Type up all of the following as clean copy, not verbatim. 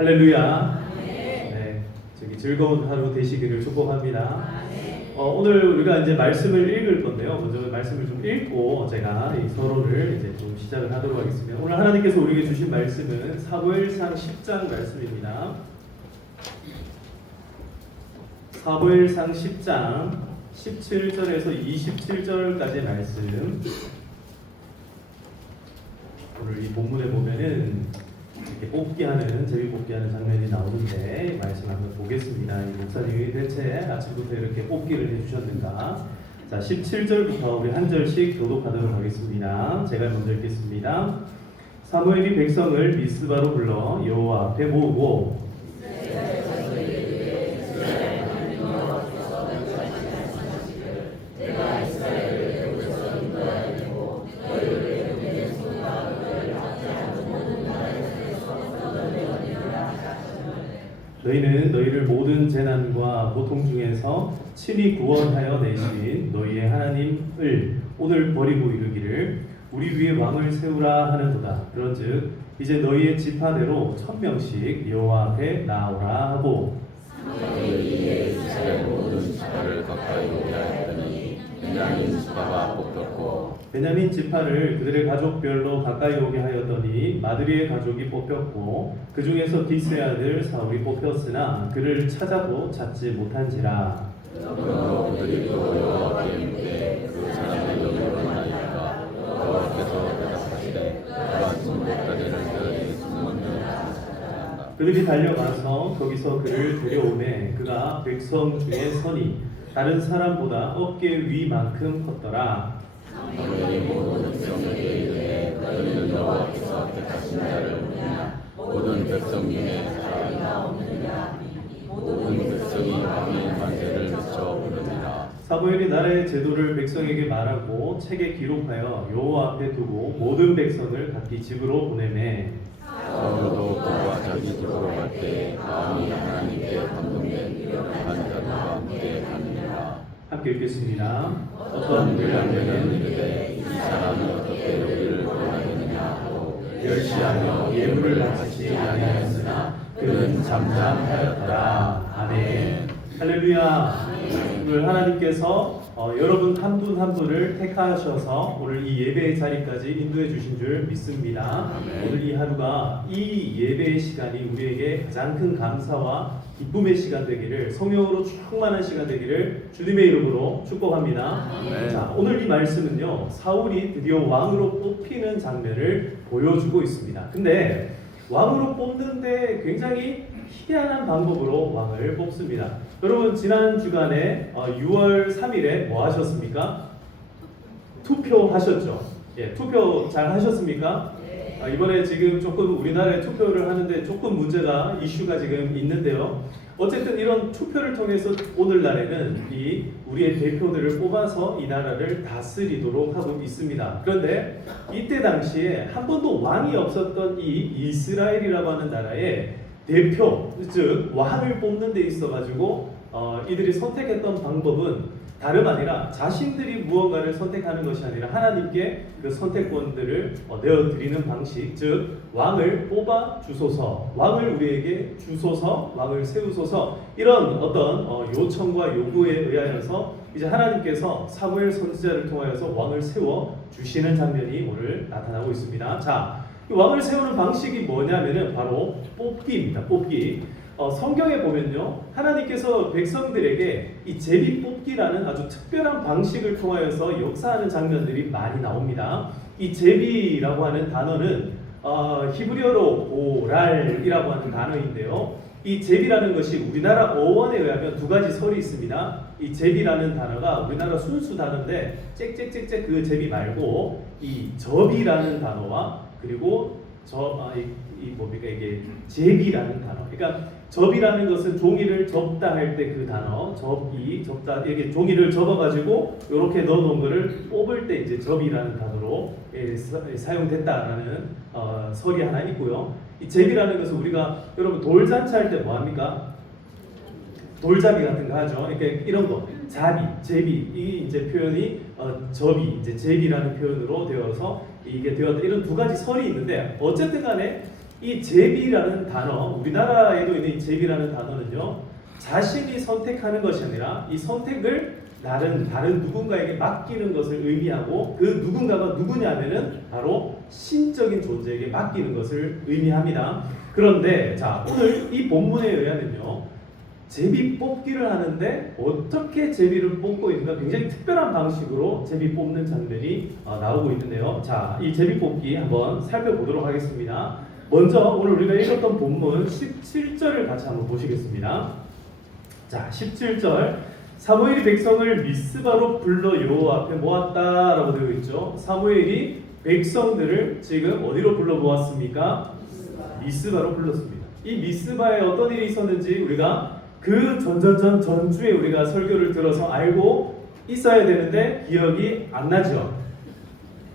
할렐루야. 네, 저기 즐거운 하루 되시기를 축복합니다. 오늘 우리가 이제 말씀을 읽을 건데요. 먼저 말씀을 좀 읽고 제가 이 서로를 이제 좀 시작을 하도록 하겠습니다. 오늘 하나님께서 우리에게 주신 말씀은 사무엘상 10장 말씀입니다. 사무엘상 10장 17절에서 27절까지 말씀. 오늘 이 본문에 보면은 이렇게 제비 뽑기하는 장면이 나오는데 말씀 한번 보겠습니다. 이 목사님이 대체 아침부터 이렇게 뽑기를 해주셨는가? 자, 17절부터 우리 한 절씩 교독하도록 하겠습니다. 제가 먼저 읽겠습니다. 사무엘이 백성을 미스바로 불러 여호와 앞에 모으고 너희는 너희를 모든 재난과 고통 중에서 친히 구원하여 내신 너희의 하나님을 오늘 버리고 이르기를 우리 위에 왕을 세우라 하는도다. 그런즉 이제 너희의 지파대로 1000명씩 여호와 앞에 나오라 하고 너희의 이스라엘 모든 지파를 가까이 오게 하였더니 베냐민 지파가 뽑혔고 베냐민 지파를 그들의 가족별로 가까이 오게 하였더니 마드리의 가족이 뽑혔고 그 중에서 기스의 아들 사울이 뽑혔으나 그를 찾아도 찾지 못한지라. 그러므로 그들이 또 여호와께 묻되 그 사람을 여기로 만나니까 여호와께서 대답하시되 그러한 순복자들을 그들에게 주는 그들이 달려가서 거기서 그를 데려오매 그가 백성 중에 선이 다른 사람보다 어깨 위만큼 컸더라. 너희 모든 백성에게 이르되 너희는 여호와께서 택하신 자를 보느냐 모든 백성 중에 사람이나 없느냐 모든 백성이 왕의 만세를 외쳐 부르니라. 사무엘이 나라의 제도를 백성에게 말하고 책에 기록하여 여호와 앞에 두고 모든 백성을 각기 집으로 보내매 사울도 그와 자기 집으로 갈 때 마음이 하나님께 감동된 유력한 자들과 함께 가느니라. 함께 읽겠습니다. 어떤 율량되는 이르되 이 사람이 어떻게 여기를 떠나겠느냐 하고 멸시하며 예물을 바치지 아니하였으나 그는 잠잠하였더라. 아멘. 할렐루야. 오늘 하나님께서 여러분 한 분 한 분을 택하셔서 오늘 이 예배의 자리까지 인도해 주신 줄 믿습니다. 아멘. 오늘 이 하루가 이 예배의 시간이 우리에게 가장 큰 감사와 기쁨의 시간 되기를, 성령으로 충만한 시간 되기를 주님의 이름으로 축복합니다. 아멘. 자, 오늘 이 말씀은요, 사울이 드디어 왕으로 뽑히는 장면을 보여주고 있습니다. 근데 왕으로 뽑는데 굉장히 희한한 방법으로 왕을 뽑습니다. 여러분 지난 주간에 6월 3일에 뭐 하셨습니까? 투표하셨죠? 예, 투표 잘 하셨습니까? 이번에 지금 조금 우리나라에 투표를 하는데 조금 문제가 이슈가 지금 있는데요. 어쨌든 이런 투표를 통해서 오늘날에는 우리의 대표들을 뽑아서 이 나라를 다스리도록 하고 있습니다. 그런데 이때 당시에 한 번도 왕이 없었던 이 이스라엘이라고 하는 나라의 대표, 즉 왕을 뽑는 데 있어가지고 이들이 선택했던 방법은 다름 아니라 자신들이 무언가를 선택하는 것이 아니라 하나님께 그 선택권들을 내어드리는 방식, 즉 왕을 뽑아 주소서, 왕을 우리에게 주소서, 왕을 세우소서, 이런 어떤 요청과 요구에 의하여서 이제 하나님께서 사무엘 선지자를 통하여서 왕을 세워 주시는 장면이 오늘 나타나고 있습니다. 자, 이 왕을 세우는 방식이 뭐냐면은 바로 뽑기입니다. 뽑기. 성경에 보면요, 하나님께서 백성들에게 이 제비 뽑기라는 아주 특별한 방식을 통하여서 역사하는 장면들이 많이 나옵니다. 이 제비라고 하는 단어는 히브리어로 오랄이라고 하는 단어인데요. 이 제비라는 것이 우리나라 어원에 의하면 두 가지 설이 있습니다. 이 제비라는 단어가 우리나라 순수 단어인데 짹짹짹짹 그 제비 말고 이 접이라는 단어와 그리고 뭡니까 이게 제비라는 단어. 그러니까 접이라는 것은 종이를 접다 할 때 그 단어, 접다 이게 종이를 접어가지고 이렇게 넣어놓은 거를 뽑을 때 이제 접이라는 단어로 사용됐다라는 설이 하나 있고요. 이 제비라는 것은 우리가 여러분 돌잔치 할 때 뭐 합니까? 돌잡이 같은 거 하죠. 이렇게 이런 거 자비, 제비 이 이제 표현이 접이 이제 제비라는 표현으로 되어서 이게 되었다. 이런 두 가지 설이 있는데 어쨌든 간에 이 제비라는 단어, 우리나라에도 있는 이 제비라는 단어는요, 자신이 선택하는 것이 아니라 이 선택을 다른 누군가에게 맡기는 것을 의미하고, 그 누군가가 누구냐면은 바로 신적인 존재에게 맡기는 것을 의미합니다. 그런데 자, 오늘 이 본문에 의하면요, 제비 뽑기를 하는데 어떻게 제비를 뽑고 있는가, 굉장히 특별한 방식으로 제비 뽑는 장면이 나오고 있는데요. 자, 이 제비 뽑기 한번 살펴보도록 하겠습니다. 먼저 오늘 우리가 읽었던 본문 17절을 같이 한번 보시겠습니다. 자, 17절. 사무엘이 백성을 미스바로 불러 여호와 앞에 모았다라고 되어 있죠. 사무엘이 백성들을 지금 어디로 불러 모았습니까? 미스바로 불렀습니다. 이 미스바에 어떤 일이 있었는지 우리가 그 전주에 우리가 설교를 들어서 알고 있어야 되는데 기억이 안 나죠.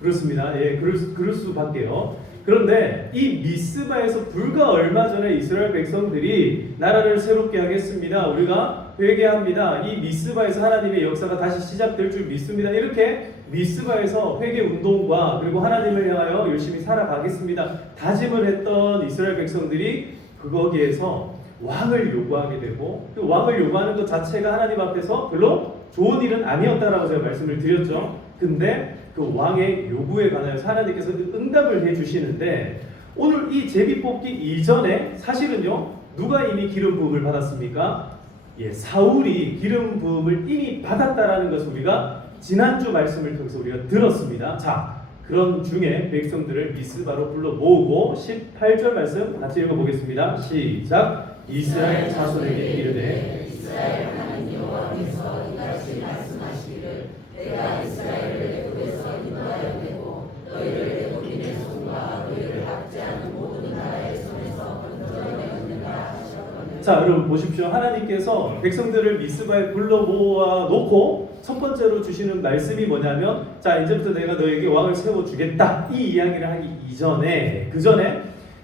그렇습니다. 예, 그럴 수밖에요. 그런데 이 미스바에서 불과 얼마 전에 이스라엘 백성들이 나라를 새롭게 하겠습니다, 우리가 회개합니다, 이 미스바에서 하나님의 역사가 다시 시작될 줄 믿습니다, 이렇게 미스바에서 회개 운동과 그리고 하나님을 향하여 열심히 살아가겠습니다 다짐을 했던 이스라엘 백성들이 거기에서 왕을 요구하게 되고, 그 왕을 요구하는 것 자체가 하나님 앞에서 별로 좋은 일은 아니었다라고 제가 말씀을 드렸죠. 근데 그 왕의 요구에 관하여서 하나님께서 응답을 해주시는데, 오늘 이 제비 뽑기 이전에 사실은요, 누가 이미 기름 부음을 받았습니까? 예, 사울이 기름 부음을 이미 받았다라는 것을 우리가 지난주 말씀을 통해서 우리가 들었습니다. 자, 그런 중에 백성들을 미스바로 불러 모으고 18절 말씀 같이 읽어보겠습니다. 시작. 이스라엘 자손에게 이르되 이스라엘 하나님 여호와께서 이같이 말씀하시기를 내가 이스라엘을 애굽에서 인도하여 내고 너희를 애굽인의 손과 너희를 압제하는 모든 나라의 손에서 건져내었느니라 하셨거늘. 자, 여러분 보십시오. 하나님께서 백성들을 미스바에 불러 모아 놓고 첫 번째로 주시는 말씀이 뭐냐면, 자, 이제부터 내가 너에게 왕을 세워주겠다, 이 이야기를 하기 이전에, 그 전에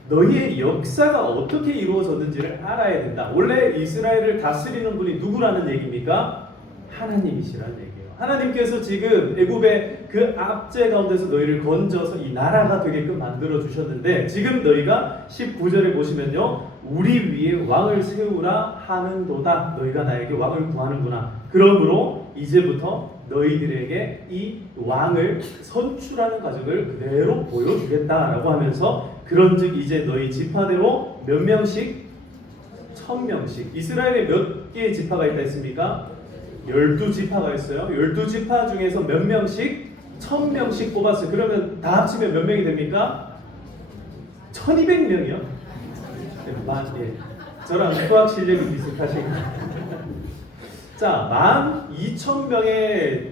너희의 역사가 어떻게 이루어졌는지를 알아야 된다. 원래 이스라엘을 다스리는 분이 누구라는 얘기입니까? 하나님이시라는 얘기예요. 하나님께서 지금 애굽의 그 압제 가운데서 너희를 건져서 이 나라가 되게끔 만들어 주셨는데, 지금 너희가 19절에 보시면요, 우리 위에 왕을 세우라 하는도다. 너희가 나에게 왕을 구하는구나. 그러므로 이제부터 너희들에게 이 왕을 선출하는 과정을 그대로 보여주겠다라고 하면서, 그런즉 이제 너희 지파대로 몇 명씩? 1000명씩. 이스라엘에 몇 개의 지파가 있다 했습니까? 12지파가 있어요. 12지파 중에서 몇 명씩? 1000명씩 뽑았어요. 그러면 다 합치면 몇 명이 됩니까? 1200명이요? 예. 저랑 수학 실력이 비슷하신. 자, 12,000명의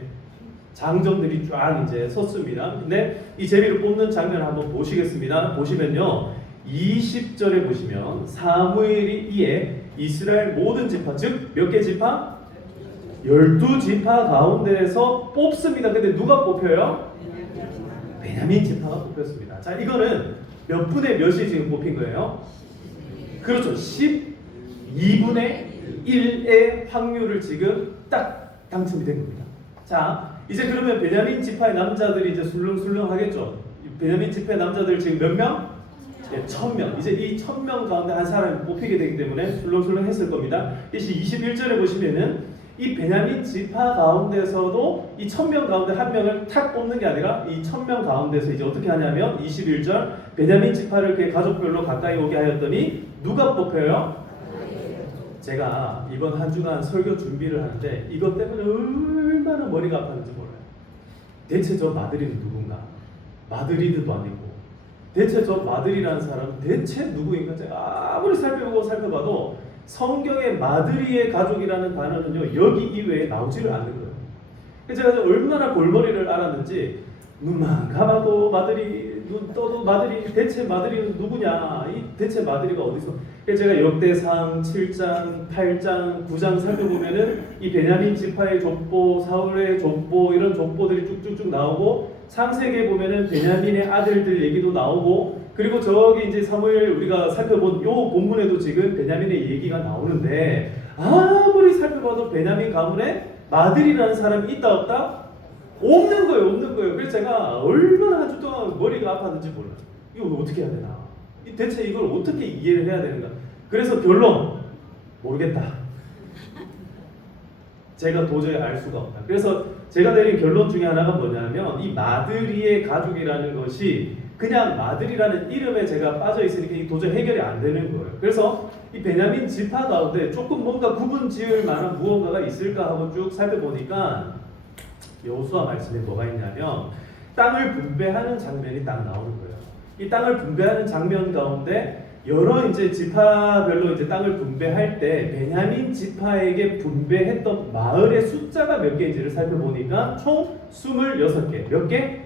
장정들이 쫙 이제 섰습니다. 근데 이 제비를 뽑는 장면을 한번 보시겠습니다. 보시면요, 20절에 보시면 사무엘이 이에 이스라엘 모든 지파, 즉 몇 개 지파? 12지파 가운데에서 뽑습니다. 근데 누가 뽑혀요? 베냐민 지파가 뽑혔습니다. 자, 이거는 몇 분의 몇이 지금 뽑힌 거예요? 그렇죠. 12분의 1의 확률을 지금 딱 당첨이 된 겁니다. 자, 이제 그러면 베냐민 지파의 남자들이 이제 술렁술렁 하겠죠. 베냐민 지파의 남자들 지금 몇 명? 네, 1000명. 이제 이 1000명 가운데 한 사람이 뽑히게 되기 때문에 술렁술렁 했을 겁니다. 이제 21절에 보시면은 이 베냐민 지파 가운데서도 이 1000명 가운데 한 명을 탁 뽑는 게 아니라 이 1000명 가운데서 이제 어떻게 하냐면 21절 베냐민 지파를 그의 가족별로 가까이 오게 하였더니 누가 뽑혀요? 제가 이번 한 주간 설교 준비를 하는데 이것 때문에 얼마나 머리가 아팠는지 몰라요. 대체 저 마드리는 누군가? 마드리드도 아니고, 대체 저 마드리라는 사람은 대체 누구인가? 제가 아무리 살펴봐도 성경에 마드리의 가족이라는 단어는요, 여기 이외에 나오지를 않는 거예요. 그래서 제가 얼마나 골머리를 앓았는지, 눈만 감아도 마드리, 눈 떠도 마드리, 대체 마드리는 누구냐? 이 대체 마드리가 어디서? 그래서 제가 역대상 7장, 8장, 9장 살펴보면은 이 베냐민 지파의 족보, 사울의 족보, 이런 족보들이 쭉쭉쭉 나오고, 창세기에 보면은 베냐민의 아들들 얘기도 나오고, 그리고 저기 이제 사무엘 우리가 살펴본 요 본문에도 지금 베냐민의 얘기가 나오는데, 아무리 살펴봐도 베냐민 가문에 마들이라는 사람이 있다 없다? 없는 거예요. 그래서 제가 얼마나 한 주 동안 머리가 아팠는지 몰라요. 이거 어떻게 해야 되나? 대체 이걸 어떻게 이해를 해야 되는가? 그래서 결론 모르겠다. 제가 도저히 알 수가 없다. 그래서 제가 내린 결론 중에 하나가 뭐냐면 이 마드리의 가족이라는 것이 그냥 마드리라는 이름에 제가 빠져 있으니까 이 도저히 해결이 안 되는 거예요. 그래서 이 베냐민 지파 가운데 조금 뭔가 구분 지을 만한 무언가가 있을까 하고 쭉 살펴보니까 여호수아 말씀에 뭐가 있냐면 땅을 분배하는 장면이 딱 나오는 거예요. 이 땅을 분배하는 장면 가운데 여러 이제 지파별로 이제 땅을 분배할 때 베냐민 지파에게 분배했던 마을의 숫자가 몇 개인지를 살펴보니까 총 26개. 몇 개?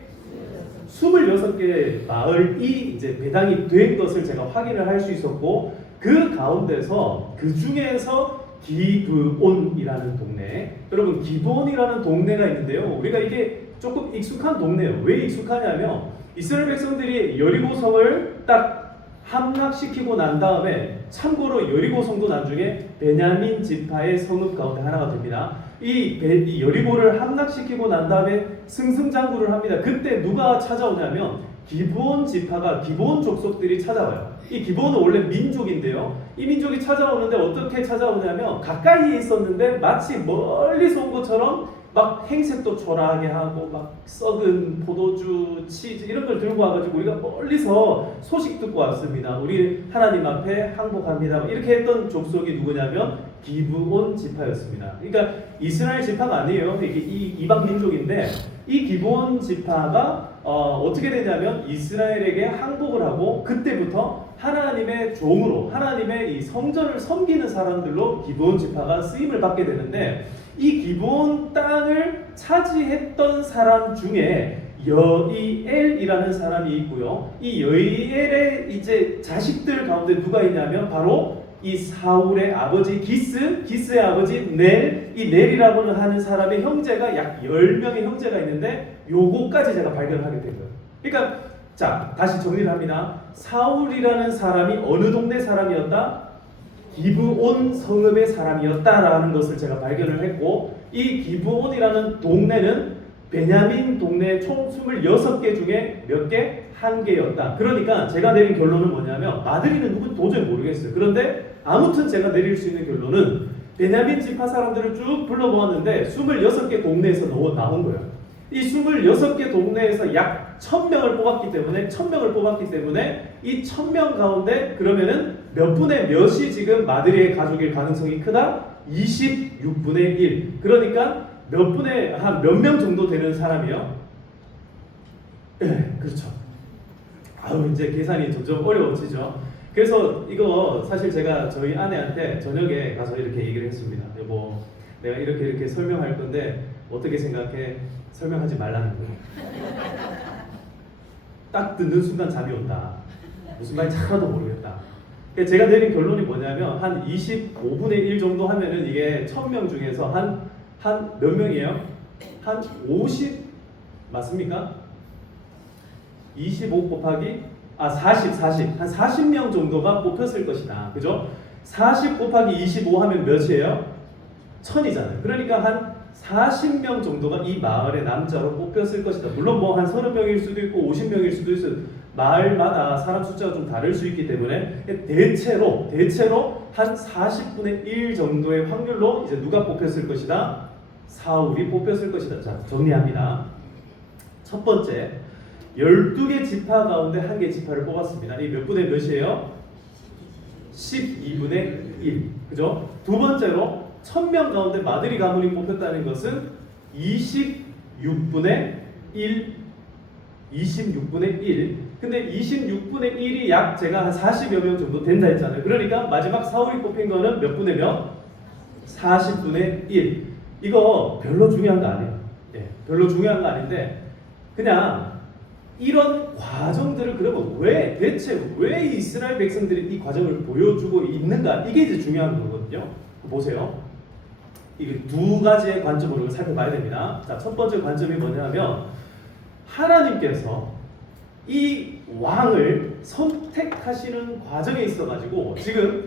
26개의 마을이 이제 배당이 된 것을 제가 확인을 할 수 있었고 그 가운데서 그 중에서 기브온이라는 동네, 여러분 기브온이라는 동네가 있는데요. 우리가 이게 조금 익숙한 동네예요. 왜 익숙하냐면 이스라엘 백성들이 여리고성을 딱 함락시키고 난 다음에 참고로 여리고성도 나중에 베냐민 지파의 성읍 가운데 하나가 됩니다. 이 여리고를 함락시키고 난 다음에 승승장구를 합니다. 그때 누가 찾아오냐면 기브온 지파가 기브온 족속들이 찾아와요. 이 기브온은 원래 민족인데요. 이 민족이 찾아오는데 어떻게 찾아오냐면 가까이에 있었는데 마치 멀리서 온 것처럼 막 행색도 초라하게 하고 막 썩은 포도주, 치즈 이런 걸 들고 와가지고 우리가 멀리서 소식 듣고 왔습니다. 우리 하나님 앞에 항복합니다. 이렇게 했던 족속이 누구냐면 기브온 지파였습니다. 그러니까 이스라엘 지파가 아니에요. 이게 이방 민족인데 이 기브온 지파가 어떻게 되냐면 이스라엘에게 항복을 하고 그때부터 하나님의 종으로 하나님의 이 성전을 섬기는 사람들로 기브온 지파가 쓰임을 받게 되는데 이 기브온 땅을 차지했던 사람 중에 여이엘이라는 사람이 있고요. 이 여이엘의 이제 자식들 가운데 누가 있냐면 바로 이 사울의 아버지 기스의 아버지 이 넬이라고 하는 사람의 형제가 약 10명의 형제가 있는데 요거까지 제가 발견하게 된 거예요. 그러니까 자, 다시 정리를 합니다. 사울이라는 사람이 어느 동네 사람이었다? 기브온 성읍의 사람이었다라는 것을 제가 발견을 했고 이 기브온이라는 동네는 베냐민 동네 총 26개 중에 몇 개? 1개였다. 그러니까 제가 내린 결론은 뭐냐면 마드리는 누군지 도저히 모르겠어요. 그런데 아무튼 제가 내릴 수 있는 결론은 베냐민 지파 사람들을 쭉 불러모았는데 26개 동네에서 나온 거예요. 이 26개 동네에서 약 1000명을 뽑았기 때문에 이 1000명 가운데 그러면은 몇 분의 몇이 지금 마드리의 가족일 가능성이 크다? 26분의 1. 그러니까 몇 분의 한 몇 명 정도 되는 사람이요? 네, 그렇죠. 아유, 이제 계산이 점점 어려워지죠. 그래서 이거 사실 제가 저희 아내한테 저녁에 가서 이렇게 얘기를 했습니다. 여보, 내가 이렇게 설명할 건데 어떻게 생각해? 설명하지 말라는 거예요. 딱 듣는 순간 잠이 온다. 무슨 말인지 하나도 모르겠다. 제가 내린 결론이 뭐냐면 한 25분의 1 정도 하면은 이게 1000명 중에서 한 몇 명이에요? 한 50 맞습니까? 25 곱하기 40 한 40명 정도가 뽑혔을 것이다. 그죠? 40 곱하기 25 하면 몇이에요? 1000이잖아요. 그러니까 한 40명 정도가 이 마을의 남자로 뽑혔을 것이다. 물론 뭐 한 30명일 수도 있고 50명일 수도 있어요. 마을마다 사람 숫자가 좀 다를 수 있기 때문에 대체로 한 40분의 1 정도의 확률로 이제 누가 뽑혔을 것이다? 사울이 뽑혔을 것이다. 자, 정리합니다. 첫 번째, 12개 지파 가운데 1개 지파를 뽑았습니다. 이 몇 분의 몇이에요? 12분의 1. 그죠? 두 번째로 1000명 가운데 마드리 가문이 뽑혔다는 것은 26분의 1. 근데 26분의 1이 약 제가 한 40여 명 정도 된다 했잖아요. 그러니까 마지막 사울이 뽑힌 거는 몇 분의 몇? 40분의 1. 이거 별로 중요한 거 아니에요. 예, 별로 중요한 거 아닌데 그냥 이런 과정들을 그러면 대체 왜 이스라엘 백성들이 이 과정을 보여주고 있는가? 이게 이제 중요한 거거든요. 보세요. 이게 두 가지의 관점으로 살펴봐야 됩니다. 자, 첫 번째 관점이 뭐냐면 하나님께서 이 왕을 선택하시는 과정에 있어가지고 지금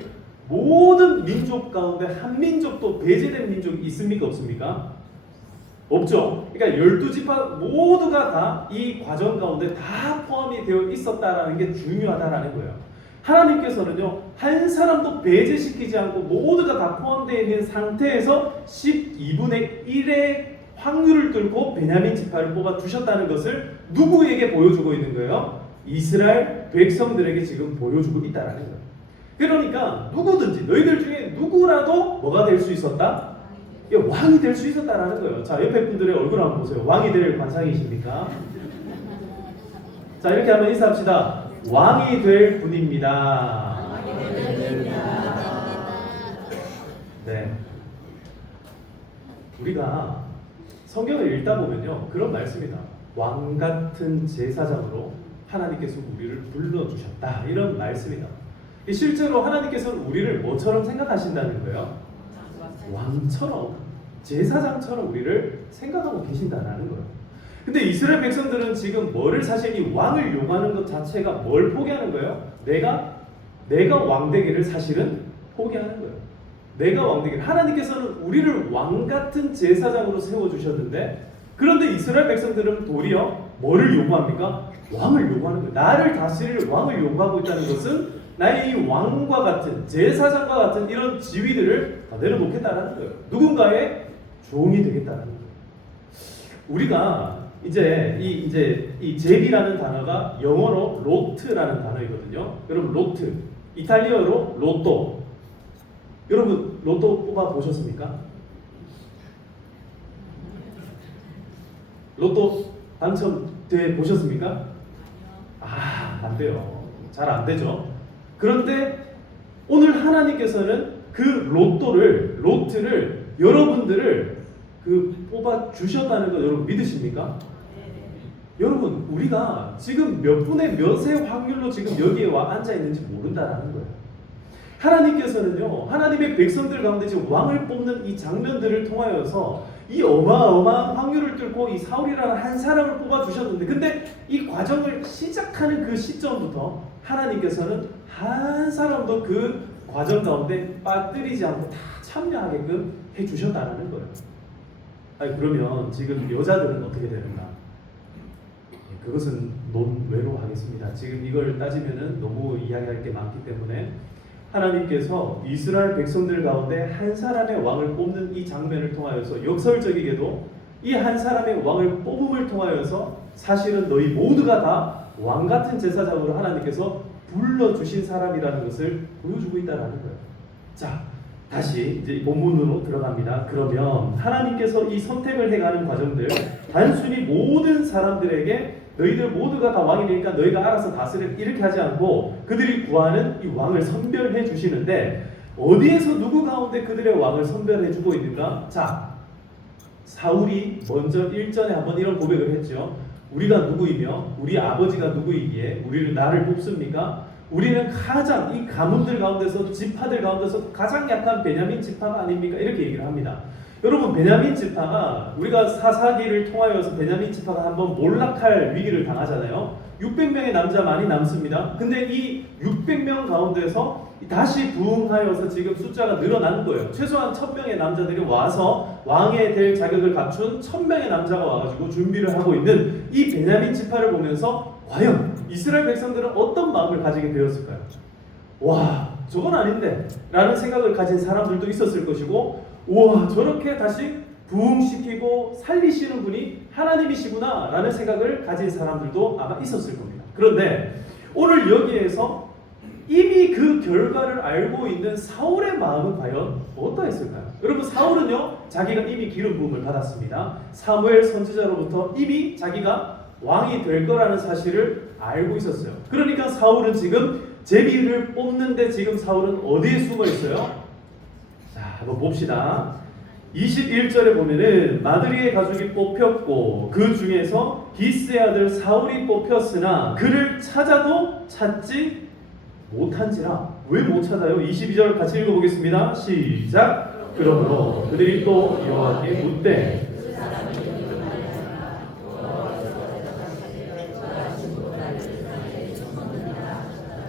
모든 민족 가운데 한 민족도 배제된 민족이 있습니까? 없습니까? 없죠. 그러니까 12지파 모두가 다 이 과정 가운데 다 포함이 되어 있었다라는 게 중요하다라는 거예요. 하나님께서는요 한 사람도 배제시키지 않고 모두가 다 포함되어 있는 상태에서 12분의 1의 확률을 뚫고 베냐민 지파를 뽑아 주셨다는 것을 누구에게 보여주고 있는 거예요? 이스라엘 백성들에게 지금 보여주고 있다라는 거예요. 그러니까 누구든지 너희들 중에 누구라도 뭐가 될 수 있었다? 왕이 될 수 있었다라는 거예요. 자, 옆에 분들의 얼굴 한번 보세요. 왕이 될 관상이십니까? 자, 이렇게 한번 인사합시다. 왕이 될 분입니다. 네. 우리가 성경을 읽다 보면요 그런 말씀이다. 왕 같은 제사장으로 하나님께서 우리를 불러주셨다 이런 말씀이다. 실제로 하나님께서는 우리를 뭐처럼 생각하신다는 거예요? 왕처럼 제사장처럼 우리를 생각하고 계신다는 거예요. 근데 이스라엘 백성들은 지금 뭐를 사실 이 왕을 요구하는 것 자체가 뭘 포기하는 거예요? 내가 왕 되기를 사실은 포기하는 거예요. 내가 왕 되기를. 하나님께서는 우리를 왕 같은 제사장으로 세워주셨는데 그런데 이스라엘 백성들은 도리어 뭐를 요구합니까? 왕을 요구하는 거예요. 나를 다스릴 왕을 요구하고 있다는 것은 나의 이 왕과 같은 제사장과 같은 이런 지위들을 다 내려놓겠다라는 거예요. 누군가의 종이 되겠다라는 거예요. 우리가 이제 이 제비라는 단어가 영어로 로트라는 단어이거든요. 여러분 로트, 이탈리아어로 로또. 여러분 로또 뽑아 보셨습니까? 로또 당첨돼 보셨습니까? 안 돼요. 잘 안 되죠. 그런데 오늘 하나님께서는 그 로트를 여러분들을 뽑아 주셨다는 거 여러분 믿으십니까? 여러분 우리가 지금 몇 분의 몇의 확률로 지금 여기에 와 앉아 있는지 모른다라는 거예요. 하나님께서는요 하나님의 백성들 가운데 지금 왕을 뽑는 이 장면들을 통하여서 이 어마어마한 확률을 뚫고 이 사울이라는 한 사람을 뽑아 주셨는데 근데 이 과정을 시작하는 그 시점부터 하나님께서는 한 사람도 그 과정 가운데 빠뜨리지 않고 다 참여하게끔 해주셨다는 거예요. 그러면 지금 여자들은 어떻게 되는가? 그것은 논외로 하겠습니다. 지금 이걸 따지면은 너무 이야기할 게 많기 때문에 하나님께서 이스라엘 백성들 가운데 한 사람의 왕을 뽑는 이 장면을 통하여서 역설적이게도 이 한 사람의 왕을 뽑음을 통하여서 사실은 너희 모두가 다 왕 같은 제사장으로 하나님께서 불러주신 사람이라는 것을 보여주고 있다는 거예요. 자, 다시 이제 본문으로 들어갑니다. 그러면 하나님께서 이 선택을 해가는 과정들 단순히 모든 사람들에게 너희들 모두가 다 왕이 되니까 너희가 알아서 다스려 이렇게 하지 않고 그들이 구하는 이 왕을 선별해 주시는데 어디에서 누구 가운데 그들의 왕을 선별해 주고 있는가? 자, 사울이 먼저 일전에 한번 이런 고백을 했죠. 우리가 누구이며 우리 아버지가 누구이기에 우리를 나를 뽑습니까? 우리는 가장 이 가문들 가운데서 지파들 가운데서 가장 약한 베냐민 지파가 아닙니까? 이렇게 얘기를 합니다. 여러분 베냐민 지파가 우리가 사사기를 통하여서 베냐민 지파가 한번 몰락할 위기를 당하잖아요. 600명의 남자 많이 남습니다. 근데 이 600명 가운데서 다시 부흥하여서 지금 숫자가 늘어난 거예요. 최소한 1000명의 남자들이 와서 왕에 될 자격을 갖춘 1000명의 남자가 와가지고 준비를 하고 있는 이 베냐민 지파를 보면서 과연 이스라엘 백성들은 어떤 마음을 가지게 되었을까요? 와, 저건 아닌데 라는 생각을 가진 사람들도 있었을 것이고 우와, 저렇게 다시 부흥시키고 살리시는 분이 하나님이시구나 라는 생각을 가진 사람들도 아마 있었을 겁니다. 그런데 오늘 여기에서 이미 그 결과를 알고 있는 사울의 마음은 과연 어떠했을까요? 여러분 사울은요 자기가 이미 기름 부음을 받았습니다. 사무엘 선지자로부터 이미 자기가 왕이 될 거라는 사실을 알고 있었어요. 그러니까 사울은 지금 제비를 뽑는데 지금 사울은 어디에 숨어 있어요? 자, 한번 봅시다. 21절에 보면은 마드리의 가족이 뽑혔고 그 중에서 기스의 아들 사울이 뽑혔으나 그를 찾아도 찾지 못한지라. 왜 못 찾아요? 22절 같이 읽어보겠습니다. 시작. 그러므로 그들이 또 여호와께 묻되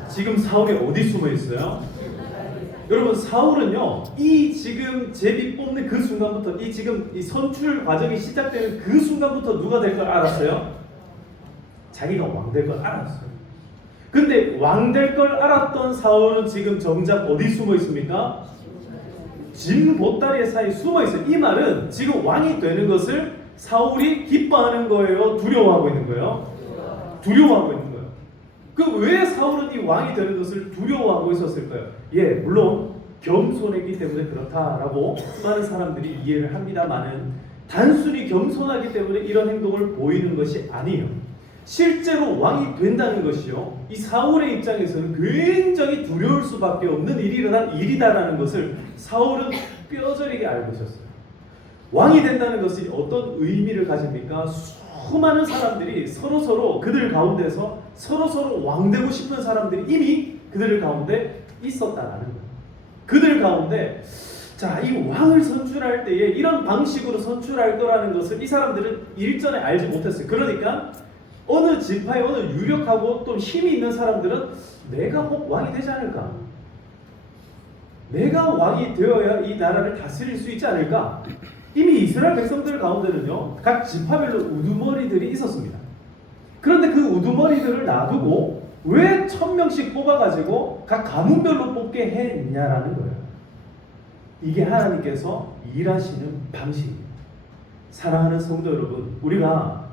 지금 사울이 어디 숨어 있어요? 여러분 사울은요 이 지금 제비 뽑는 그 순간부터 이 지금 이 선출 과정이 시작되는 그 순간부터 누가 될 걸 알았어요? 자기가 왕 될 걸 알았어요. 근데 왕 될 걸 알았던 사울은 지금 정작 어디 숨어 있습니까? 진 보따리 사이에 숨어 있어요. 이 말은 지금 왕이 되는 것을 사울이 기뻐하는 거예요? 두려워하고 있는 거예요? 두려워하고 있는 거예요. 그 왜 사울은 이 왕이 되는 것을 두려워하고 있었을까요? 예, 물론 겸손했기 때문에 그렇다라고 많은 사람들이 이해를 합니다만은 단순히 겸손하기 때문에 이런 행동을 보이는 것이 아니에요. 실제로 왕이 된다는 것이요, 이 사울의 입장에서는 굉장히 두려울 수밖에 없는 일이다라는 것을 사울은 뼈저리게 알고 있었어요. 왕이 된다는 것이 어떤 의미를 가집니까? 수많은 사람들이 서로서로 그들 가운데서 서로서로 왕 되고 싶은 사람들이 이미 그들 가운데 있었다라는 거예요. 그들 가운데 자, 이 왕을 선출할 때에 이런 방식으로 선출할 거라는 것을 이 사람들은 일전에 알지 못했어요. 그러니까 어느 지파에 어느 유력하고 또 힘이 있는 사람들은 내가 꼭 왕이 되지 않을까? 내가 왕이 되어야 이 나라를 다스릴 수 있지 않을까? 이미 이스라엘 백성들 가운데는요, 각 지파별로 우두머리들이 있었습니다. 그런데 그 우두머리들을 놔두고 왜 1000명씩 뽑아가지고 각 가문별로 뽑게 했냐라는 거예요. 이게 하나님께서 일하시는 방식입니다. 사랑하는 성도 여러분, 우리가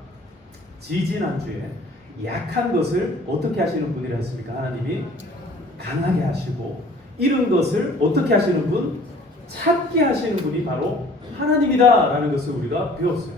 지지난주에 약한 것을 어떻게 하시는 분이라 했습니까? 하나님이 강하게 하시고 잃은 것을 어떻게 하시는 분? 찾게 하시는 분이 바로 하나님이다라는 것을 우리가 배웠어요.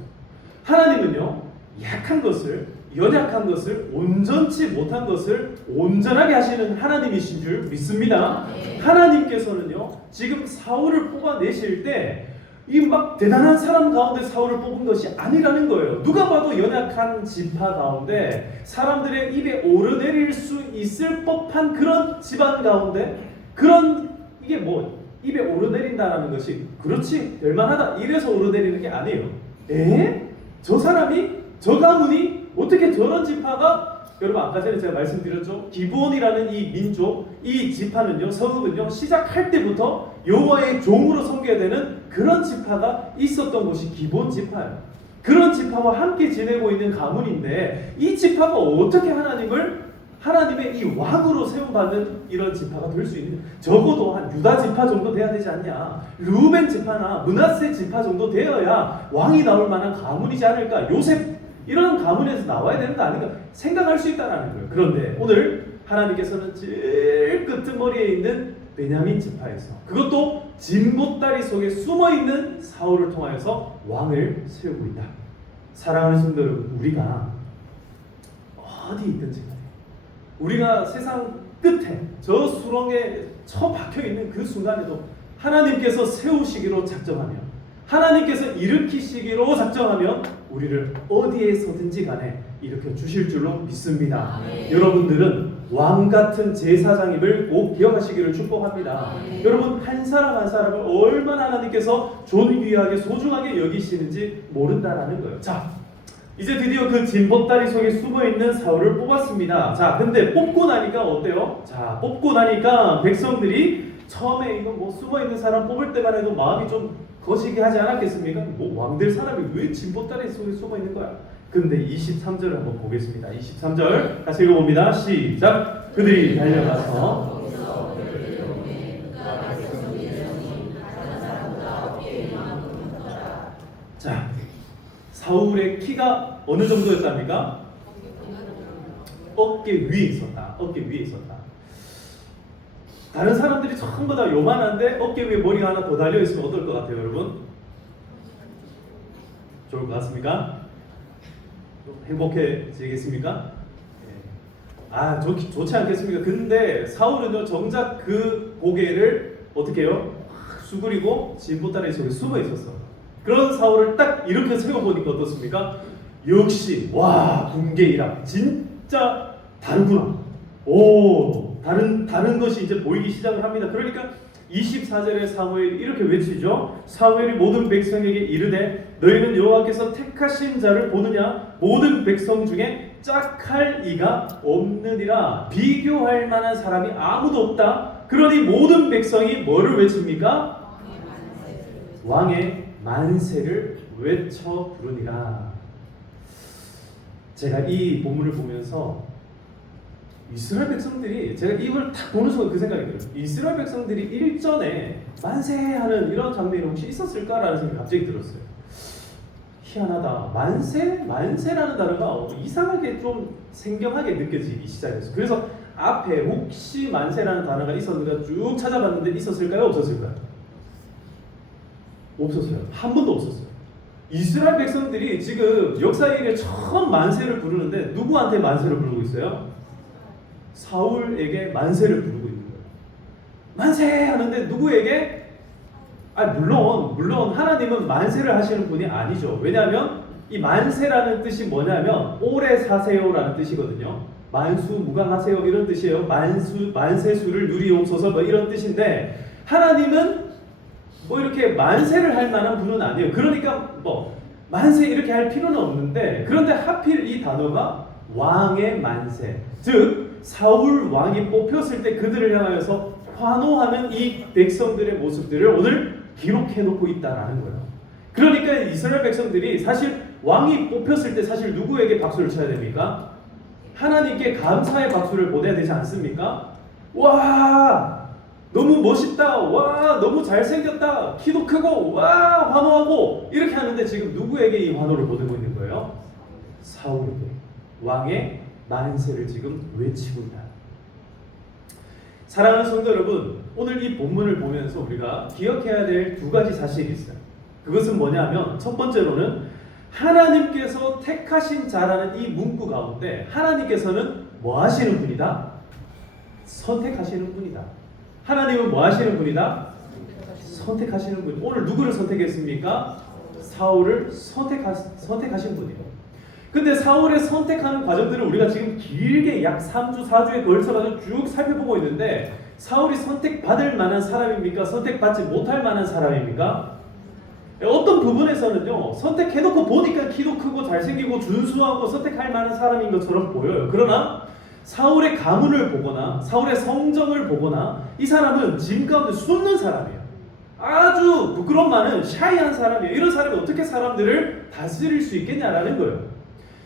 하나님은요, 약한 것을, 연약한 것을, 온전치 못한 것을 온전하게 하시는 하나님이신 줄 믿습니다. 하나님께서는요, 지금 사울을 뽑아내실 때 이 막 대단한 사람 가운데 사울을 뽑은 것이 아니라는 거예요. 누가 봐도 연약한 지파 가운데 사람들의 입에 오르내릴 수 있을 법한 그런 집안 가운데, 그런, 이게 뭐 입에 오르내린다라는 것이 그렇지 될만하다 이래서 오르내리는 게 아니에요. 저 사람이, 저 가문이 어떻게 저런 지파가, 여러분 아까 전에 제가 말씀드렸죠. 기브온이라는 이 민족, 이 지파는요, 서읍은요, 시작할 때부터 여호와의 종으로 섬겨야 되는 그런 지파가 있었던 곳이 기브온 지파예요. 그런 지파와 함께 지내고 있는 가문인데 이 지파가 어떻게 하나님의 이 왕으로 세움받는 이런 지파가 될 수 있는, 적어도 한 유다 지파 정도 돼야 되지 않냐, 르우벤 지파나 므낫세 지파 정도 되어야 왕이 나올 만한 가문이지 않을까, 요셉 이런 가문에서 나와야 되는 거 아닌가 생각할 수 있다는 거예요. 그런데 오늘 하나님께서는 제일 끄트머리에 있는 베냐민 지파에서, 그것도 진보다리 속에 숨어있는 사울을 통하여서 왕을 세우고 있다. 사랑하는 성도 여러분, 우리가 어디 있든지 우리가 세상 끝에 저 수렁에 처박혀있는 그 순간에도 하나님께서 세우시기로 작정하면, 하나님께서 일으키시기로 작정하면 우리를 어디에서든지 간에 일으켜 주실 줄로 믿습니다. 여러분들은 왕같은 제사장임을 꼭 기억하시기를 축복합니다. 여러분, 한 사람 한 사람을 얼마나 하나님께서 존귀하게 소중하게 여기시는지 모른다라는 거예요. 자, 이제 드디어 그 진보다리 속에 숨어있는 사울을 뽑았습니다. 자, 근데 뽑고 나니까 어때요? 자, 뽑고 나니까 백성들이 처음에 이거 뭐 숨어있는 사람 뽑을 때만 해도 마음이 좀 거시기 하지 않았겠습니까? 뭐 왕될 사람이 왜 진보다리 속에 숨어있는 거야? 근데 23절을 한번 보겠습니다. 23절 다시 읽어봅니다. 시작. 그들이 달려가서 자, 사울의 키가 어느 정도였답니까? 어깨 위에 있었다. 어깨 위에 있었다. 다른 사람들이 전부 다 요만한데 어깨 위에 머리가 하나 더 달려있으면 어떨 것 같아요, 여러분? 좋을 것 같습니까? 행복해지겠습니까? 아, 좋지 않겠습니까? 근데 사울은요, 정작 그 고개를 어떻게 해요? 수그리고 진보다리 속에 숨어 있었어. 그런 사울을 딱 이렇게 세워보니까 어떻습니까? 역시 와, 군계이라 진짜 다르구나. 오, 다른 것이 이제 보이기 시작을 합니다. 그러니까 24절에 사무엘이 이렇게 외치죠. 사무엘이 모든 백성에게 이르되 너희는 여호와께서 택하신 자를 보느냐? 모든 백성 중에 짝할 이가 없느니라. 비교할 만한 사람이 아무도 없다. 그러니 모든 백성이 뭐를 외칩니까? 왕의 만세를 외쳐 부르니라. 제가 이 본문을 보면서 이스라엘 백성들이 제가 이걸 딱 보는 순간 그 생각이 들어요. 이스라엘 백성들이 일전에 만세하는 이런 장면이 혹시 있었을까라는 생각이 갑자기 들었어요. 희한하다. 만세라는 단어가 이상하게 좀 생경하게 느껴지기 시작했어요. 그래서 앞에 혹시 만세라는 단어가 있었는가 쭉 찾아봤는데 있었을까요? 없었을까요? 없었어요. 한 번도 없었어요. 이스라엘 백성들이 지금 역사에 이래 처음 만세를 부르는데 누구한테 만세를 부르고 있어요? 사울에게 만세를 부르고 있는 거예요. 만세 하는데 누구에게? 물론 하나님은 만세를 하시는 분이 아니죠. 왜냐하면 이 만세라는 뜻이 뭐냐면 오래 사세요라는 뜻이거든요. 만수무강하세요 이런 뜻이에요. 만세수를 누리옵소서 뭐 이런 뜻인데 하나님은 뭐 이렇게 만세를 할 만한 분은 아니에요. 그러니까 뭐 만세 이렇게 할 필요는 없는데 그런데 하필 이 단어가 왕의 만세, 즉 사울 왕이 뽑혔을 때 그들을 향하여서 환호하는 이 백성들의 모습들을 오늘 기록해 놓고 있다라는 거예요. 그러니까 이스라엘 백성들이 사실 왕이 뽑혔을 때 사실 누구에게 박수를 쳐야 됩니까? 하나님께 감사의 박수를 보내야 되지 않습니까? 와! 너무 멋있다. 와, 너무 잘생겼다. 키도 크고 와, 환호하고 이렇게 하는데 지금 누구에게 이 환호를 보내고 있는 거예요? 사울에게. 왕의 만세를 지금 외치고 있다. 사랑하는 성도 여러분, 오늘 이 본문을 보면서 우리가 기억해야 될 두 가지 사실이 있어요. 그것은 뭐냐면 첫 번째로는 하나님께서 택하신 자라는 이 문구 가운데 하나님께서는 뭐 하시는 분이다? 선택하시는 분이다. 하나님은 뭐 하시는 분이다? 선택하시는 분. 오늘 누구를 선택했습니까? 사울을 선택하신 분이에요. 근데 사울의 선택하는 과정들을 우리가 지금 길게 약 3주, 4주에 걸쳐서 쭉 살펴보고 있는데 사울이 선택받을 만한 사람입니까? 선택받지 못할 만한 사람입니까? 어떤 부분에서는요, 선택해놓고 보니까 키도 크고 잘생기고 준수하고 선택할 만한 사람인 것처럼 보여요. 그러나 사울의 가문을 보거나 사울의 성정을 보거나 이 사람은 짐 가운데 숨는 사람이에요. 아주 부끄럼 많은 샤이한 사람이에요. 이런 사람이 어떻게 사람들을 다스릴 수 있겠냐라는 거예요.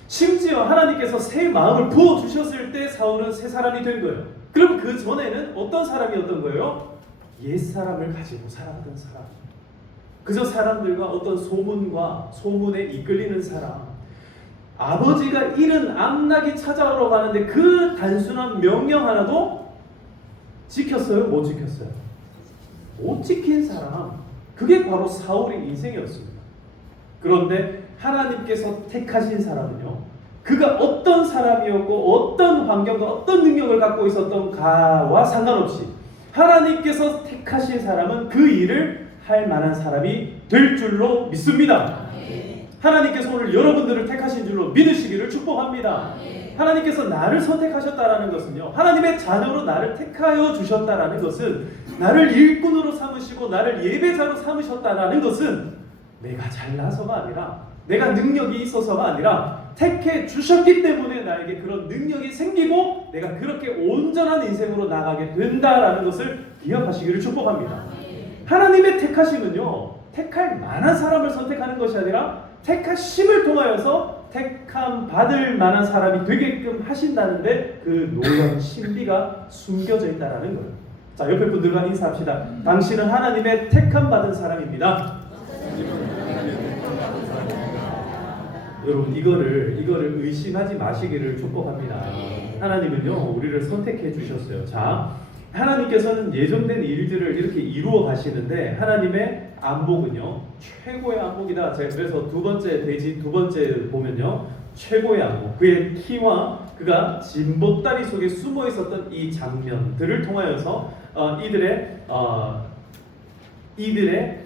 심지어 하나님께서 새 마음을 부어주셨을 때 사울은 새 사람이 된 거예요. 그럼 그 전에는 어떤 사람이었던 거예요? 옛 사람을 가지고 살았던 사람. 그저 사람들과 어떤 소문과 소문에 이끌리는 사람. 아버지가 잃은 암낙이 찾아오러 가는데 그 단순한 명령 하나도 지켰어요? 못 지켰어요? 못 지킨 사람. 그게 바로 사울의 인생이었습니다. 그런데 하나님께서 택하신 사람은요, 그가 어떤 사람이었고 어떤 환경과 어떤 능력을 갖고 있었던가와 상관없이 하나님께서 택하신 사람은 그 일을 할 만한 사람이 될 줄로 믿습니다. 하나님께서 오늘 여러분들을 택하신 줄로 믿으시기를 축복합니다. 하나님께서 나를 선택하셨다라는 것은요, 하나님의 자녀로 나를 택하여 주셨다라는 것은, 나를 일꾼으로 삼으시고 나를 예배자로 삼으셨다라는 것은 내가 잘나서가 아니라, 내가 능력이 있어서가 아니라 택해 주셨기 때문에 나에게 그런 능력이 생기고 내가 그렇게 온전한 인생으로 나가게 된다라는 것을 기억하시기를 축복합니다. 하나님의 택하심은요, 택할 만한 사람을 선택하는 것이 아니라 택하심을 통하여서 택함 받을 만한 사람이 되게끔 하신다는데 그 놀라운 신비가 숨겨져 있다는 거예요. 자, 옆에 분들과 인사합시다. 당신은 하나님의 택함 받은 사람입니다. 여러분, 이거를 의심하지 마시기를 축복합니다. 하나님은요, 우리를 선택해 주셨어요. 자, 하나님께서는 예정된 일들을 이렇게 이루어 가시는데 하나님의 안목은요, 최고의 안목이다. 제가 그래서 두 번째 보면요, 최고의 안목, 그의 키와 그가 진보다리 속에 숨어 있었던 이 장면들을 통하여서 이들의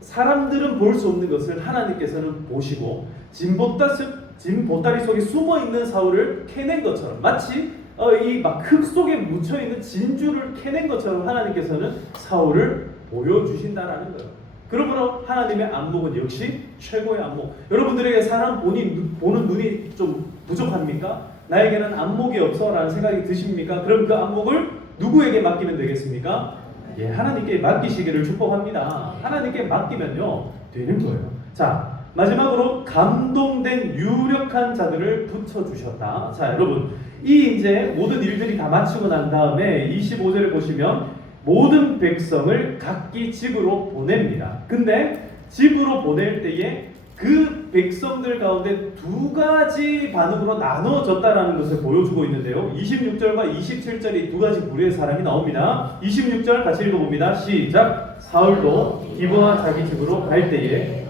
사람들은 볼 수 없는 것을 하나님께서는 보시고 진보다리 속에 숨어 있는 사울을 캐낸 것처럼, 마치 이 막 흙 속에 묻혀 있는 진주를 캐낸 것처럼 하나님께서는 사울을 보여주신다라는 거예요. 그러므로 하나님의 안목은 역시 최고의 안목. 여러분들에게 사람 보는 눈이 좀 부족합니까? 나에게는 안목이 없어라는 생각이 드십니까? 그럼 그 안목을 누구에게 맡기면 되겠습니까? 예, 하나님께 맡기시기를 축복합니다. 하나님께 맡기면요, 되는 거예요. 자, 마지막으로 감동된 유력한 자들을 붙여주셨다. 자, 여러분, 이 이제 모든 일들이 다 마치고 난 다음에 25절에 보시면 모든 백성을 각기 집으로 보냅니다. 근데 집으로 보낼 때에 그 백성들 가운데 두 가지 반응으로 나눠졌다라는 것을 보여주고 있는데요. 26절과 27절에 두 가지 부류의 사람이 나옵니다. 26절 같이 읽어봅니다. 시작. 사울도 기브와 자기 집으로 갈 때에.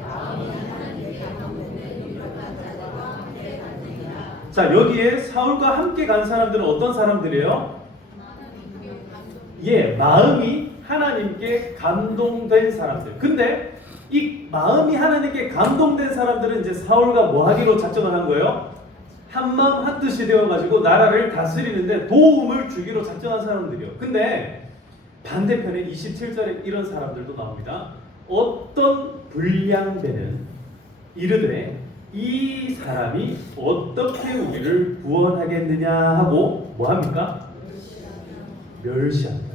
자, 여기에 사울과 함께 간 사람들은 어떤 사람들이에요? 예, 마음이 하나님께 감동된 사람들. 근데 이 마음이 하나님께 감동된 사람들은 이제 사울과 뭐 하기로 작정을 한 거예요? 한마음 한뜻이 되어가지고 나라를 다스리는데 도움을 주기로 작정한 사람들이요. 근데 반대편에 27절에 이런 사람들도 나옵니다. 어떤 불량배는 이르되 이 사람이 어떻게 우리를 구원하겠느냐 하고 뭐합니까? 멸시합니다.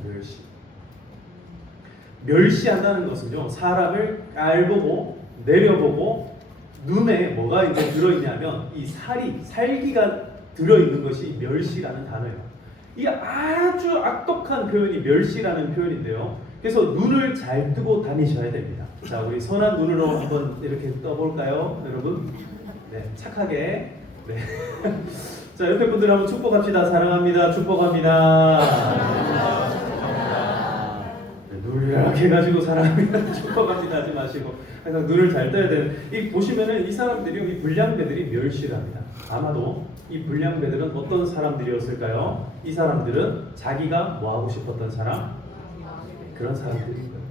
멸시한다는 것은요, 사람을 깔보고 내려보고 눈에 뭐가 이제 들어있냐면 이 살기가 들어있는 것이 멸시라는 단어예요. 이 아주 악독한 표현이 멸시라는 표현인데요. 그래서 눈을 잘 뜨고 다니셔야 됩니다. 자, 우리 선한 눈으로 한번 이렇게 떠볼까요, 여러분? 네, 착하게. 네. 자, 옆에 분들 한번 축복합시다. 사랑합니다. 축복합니다. 눈을 이렇게 해가지고 사랑합니다. 축복합니다 하지 마시고 항상 눈을 잘 떠야 되는. 이 보시면은 이 사람들이, 이 불량배들이 멸시를 합니다. 아마도 이 불량배들은 어떤 사람들이었을까요? 이 사람들은 자기가 뭐 하고 싶었던 사람? 그런 사람들인 거예요.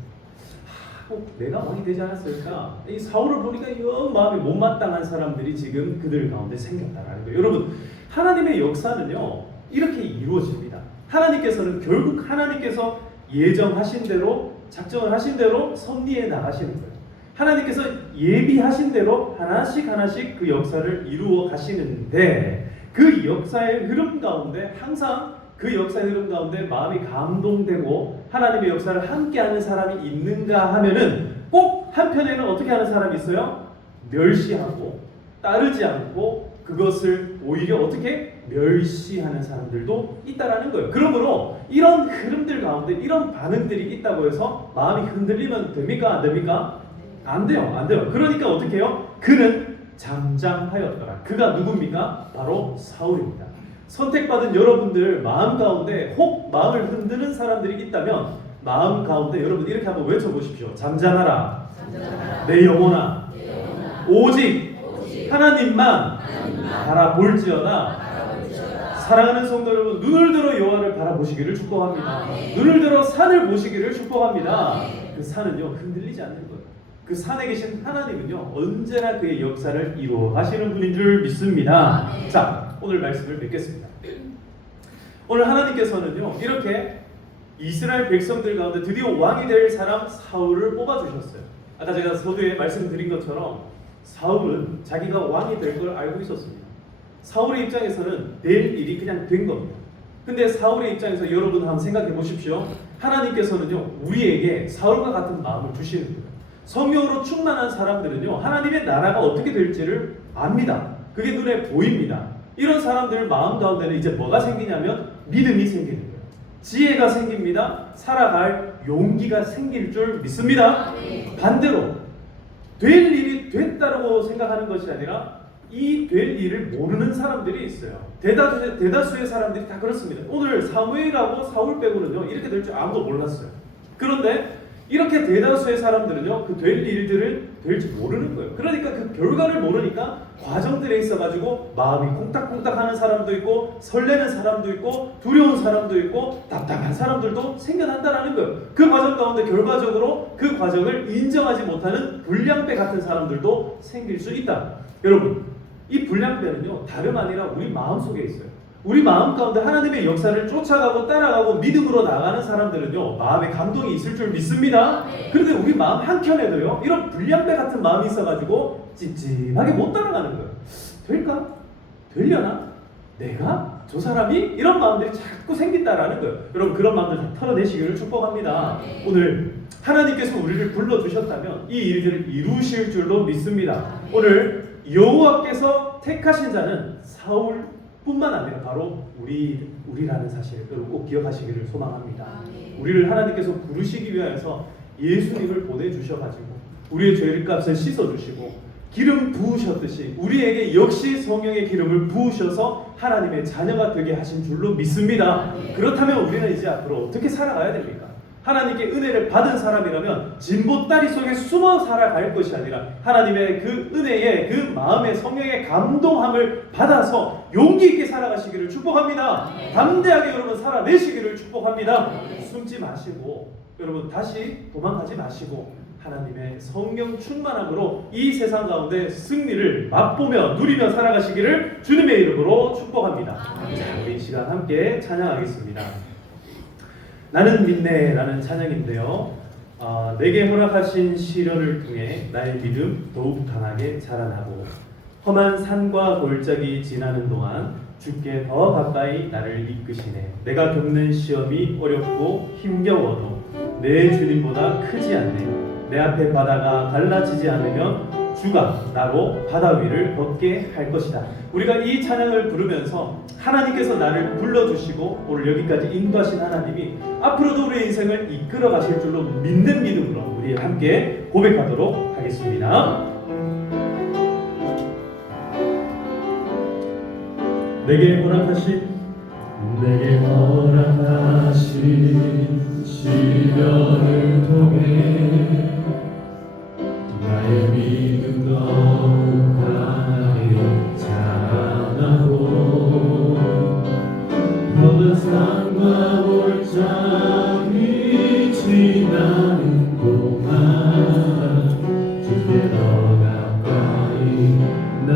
꼭 내가 왕이 되지 않았을까? 이 사울을 보니까 영 마음이 못마땅한 사람들이 지금 그들 가운데 생겼다라는 거예요. 여러분, 하나님의 역사는요 이렇게 이루어집니다. 하나님께서는 결국 하나님께서 예정하신 대로, 작정을 하신 대로 섭리해 나가시는 거예요. 하나님께서 예비하신 대로 하나씩 그 역사를 이루어 가시는데 그 역사의 흐름 가운데 항상 그 역사의 흐름 가운데 마음이 감동되고 하나님의 역사를 함께하는 사람이 있는가 하면은 꼭 한편에는 어떻게 하는 사람이 있어요? 멸시하고 따르지 않고 그것을 오히려 어떻게 멸시하는 사람들도 있다라는 거예요. 그러므로 이런 흐름들 가운데 이런 반응들이 있다고 해서 마음이 흔들리면 됩니까? 안 됩니까? 안 돼요. 그러니까 어떻게 해요? 그는 잠잠하였더라. 그가 누굽니까? 바로 사울입니다. 선택받은 여러분들 마음 가운데 혹 마음을 흔드는 사람들이 있다면 마음 가운데 여러분 이렇게 한번 외쳐보십시오. 잠잠하라. 내 영혼아. 오직 하나님만 바라볼지어다. 사랑하는 성도 여러분, 눈을 들어 여호와를 바라보시기를 축복합니다. 눈을 들어 산을 보시기를 축복합니다. 그 산은요 흔들리지 않는 거예요. 그 산에 계신 하나님은요 언제나 그의 역사를 이루어 가시는 분인 줄 믿습니다. 자, 오늘 말씀을 뵙겠습니다. 오늘 하나님께서는요 이렇게 이스라엘 백성들 가운데 드디어 왕이 될 사람 사울을 뽑아주셨어요. 아까 제가 서두에 말씀드린 것처럼 사울은 자기가 왕이 될 걸 알고 있었습니다. 사울의 입장에서는 될 일이 그냥 된 겁니다. 근데 사울의 입장에서 여러분 한번 생각해 보십시오. 하나님께서는요 우리에게 사울과 같은 마음을 주시는 거예요. 성령으로 충만한 사람들은요 하나님의 나라가 어떻게 될지를 압니다. 그게 눈에 보입니다. 이런 사람들 마음 가운데는 이제 뭐가 생기냐면 믿음이 생기는 거예요. 지혜가 생깁니다. 살아갈 용기가 생길 줄 믿습니다. 반대로 될 일이 됐다고 생각하는 것이 아니라 이 될 일을 모르는 사람들이 있어요. 대다수의 사람들이 다 그렇습니다. 오늘 사무엘하고 사울 빼고는요 이렇게 될 줄 아무도 몰랐어요. 그런데 이렇게 대다수의 사람들은요 그 될 일들을 될지 모르는 거예요. 그러니까 그 결과를 모르니까 과정들에 있어가지고 마음이 콩닥콩닥하는 사람도 있고 설레는 사람도 있고 두려운 사람도 있고 답답한 사람들도 생겨난다라는 거예요. 그 과정 가운데 결과적으로 그 과정을 인정하지 못하는 불량배 같은 사람들도 생길 수 있다. 여러분, 이 불량배는요 다름 아니라 우리 마음속에 있어요. 우리 마음 가운데 하나님의 역사를 쫓아가고 따라가고 믿음으로 나가는 사람들은요 마음에 감동이 있을 줄 믿습니다. 그런데 우리 마음 한켠에도요 이런 불량배 같은 마음이 있어가지고 찝찝하게 못 따라가는 거예요. 될까? 되려나? 내가? 저 사람이? 이런 마음들이 자꾸 생긴다라는 거예요. 여러분 그런 마음들 다 털어내시기를 축복합니다. 오늘 하나님께서 우리를 불러주셨다면 이 일들을 이루실 줄로 믿습니다. 오늘 여호와께서 택하신 자는 사울뿐만 아니라 바로 우리라는 사실을 꼭 기억하시기를 소망합니다. 우리를 하나님께서 부르시기 위하여서 예수님을 보내주셔가지고 우리의 죄값을 씻어주시고 기름 부으셨듯이 우리에게 역시 성령의 기름을 부으셔서 하나님의 자녀가 되게 하신 줄로 믿습니다. 그렇다면 우리는 이제 앞으로 어떻게 살아가야 됩니까? 하나님께 은혜를 받은 사람이라면 진보다리 속에 숨어 살아갈 것이 아니라 하나님의 그 은혜의 그 마음의 성령의 감동함을 받아서 용기 있게 살아가시기를 축복합니다. 담대하게 여러분 살아내시기를 축복합니다. 숨지 마시고 여러분 다시 도망가지 마시고 하나님의 성령 충만함으로 이 세상 가운데 승리를 맛보며 누리며 살아가시기를 주님의 이름으로 축복합니다. 우리 이 시간 함께 찬양하겠습니다. 나는 믿네라는 찬양인데요. 내게 허락하신 시련을 통해 나의 믿음 더욱 강하게 자라나고 험한 산과 골짜기 지나는 동안 주께 더 가까이 나를 이끄시네. 내가 겪는 시험이 어렵고 힘겨워도 내 주님보다 크지 않네. 내 앞에 바다가 갈라지지 않으면 주가 나로 바다 위를 걷게 할 것이다. 우리가 이 찬양을 부르면서 하나님께서 나를 불러주시고 오늘 여기까지 인도하신 하나님이 앞으로도 우리의 인생을 이끌어 가실 줄로 믿는 믿음으로 우리 함께 고백하도록 하겠습니다. 내게 허락하신 시련을 통해 나의 믿음 더욱 강하게 자라나고 험한 산과 골짜기 지나는 동안 주께 더 가까이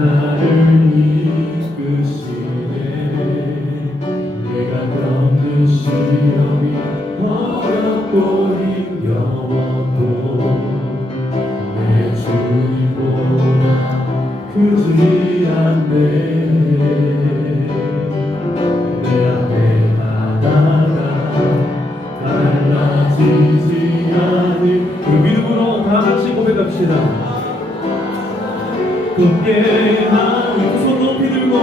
나를 이끄시네. 내가 겪는 시험이 어렵고 힘겨워도 내 주님보다 크지 않네. 내 앞에 바다가 갈라지지 않을 그 믿음으로 다 같이 고백합시다. 굳게 마음 손 높이 들고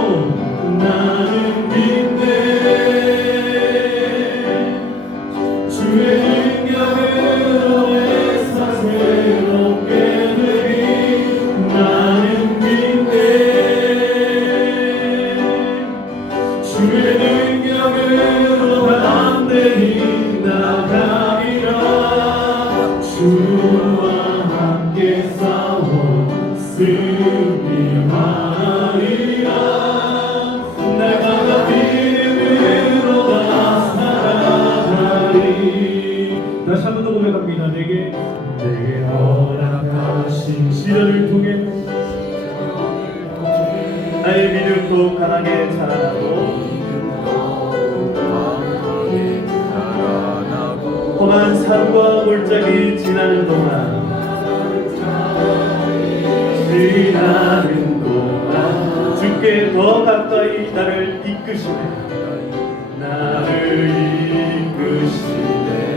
나는 믿네. 주의 능력으로 애써 새롭게 되리. 나는 믿네. 주의 능력으로 담대히 나가리라. 주와 함께 싸워 승리하리라. 내가 믿음으로 다 살아가리. 다시 한 번 더 고백합니다. 내게 허락하신 시련을 통해 나의 믿음 더욱 강하게 자라나고 험한 산과 골짜기 지나는 동안 주께 더 가까이 나를 이끄시네.